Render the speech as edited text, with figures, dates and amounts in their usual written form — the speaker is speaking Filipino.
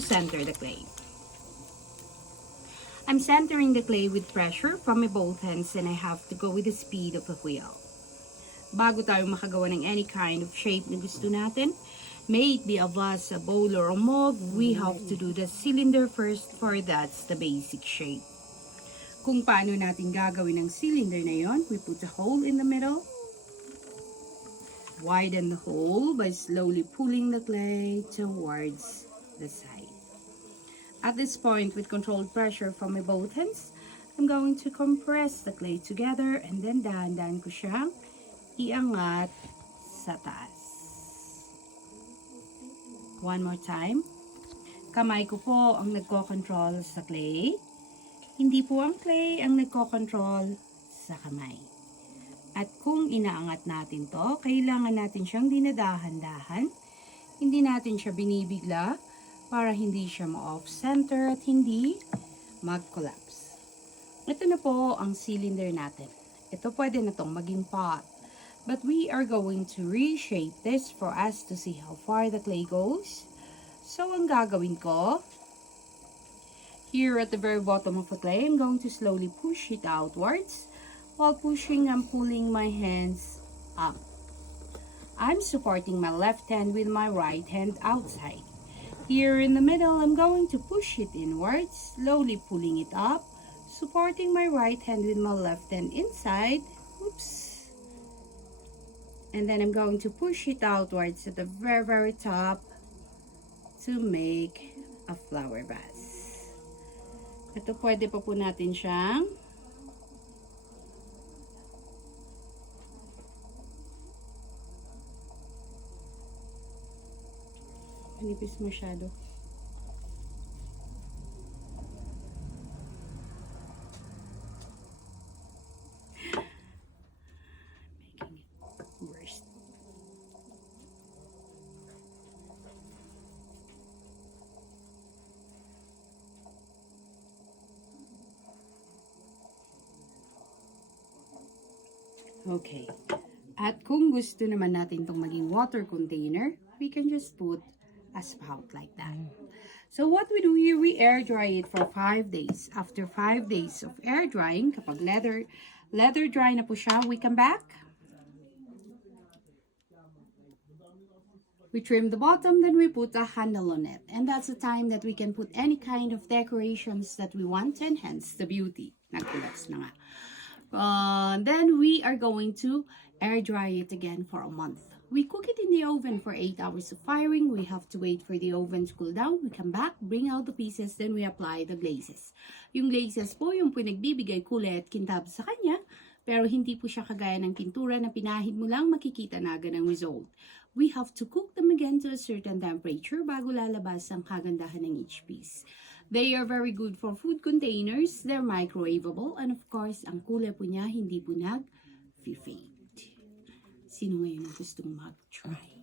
to center the clay. I'm centering the clay with pressure from my both hands and I have to go with the speed of a wheel. Bago tayo makagawa ng any kind of shape na gusto natin, may it be a vase, a bowl, or a mug, we have to do the cylinder first, for that's the basic shape. Kung paano natin gagawin ang cylinder na yon, we put a hole in the middle, widen the hole by slowly pulling the clay towards the side. At this point, with controlled pressure from my both hands, I'm going to compress the clay together and then dahan-dahan ko siyang iangat sa taas. One more time. Kamay ko po ang nagko-control sa clay. Hindi po ang clay ang nagko-control sa kamay. At kung inaangat natin to, kailangan natin siyang dinadahan-dahan. Hindi natin siya binibigla para hindi siya ma-off-center at hindi mag-collapse. Ito na po ang cylinder natin. Ito pwede na tong maging pot. But we are going to reshape this for us to see how far the clay goes. So, ang gagawin ko, here at the very bottom of the clay, I'm going to slowly push it outwards. While pushing, I'm pulling my hands up. I'm supporting my left hand with my right hand outside. Here in the middle, I'm going to push it inwards, slowly pulling it up, supporting my right hand with my left hand inside. Oops. And then I'm going to push it outwards at the very, very top to make a flower vase. Ito pwede pa po natin siyang manipis masyado. Worst. Okay. At kung gusto naman natin itong maging water container, we can just put a spout like that. So what we do here, we air dry it for 5 days. After 5 days of air drying, kapag leather dry na po siya, we come back. We trim the bottom, then we put a handle on it. And that's the time that we can put any kind of decorations that we want to enhance the beauty. Nag-collapse na nga. Then we are going to air dry it again for a month. We cook it in the oven for 8 hours of firing. We have to wait for the oven to cool down. We come back, bring out the pieces, then we apply the glazes. Yung glazes po, yung pinagbibigay kulay at kintab sa kanya, pero hindi po siya kagaya ng pintura na pinahid mo lang, makikita na agad ang result. We have to cook them again to a certain temperature bago lalabas ang kagandahan ng each piece. They are very good for food containers. They're microwavable. And of course, ang kulay po niya, hindi po nag-fade. Sino ngayon ang gustong mag-try?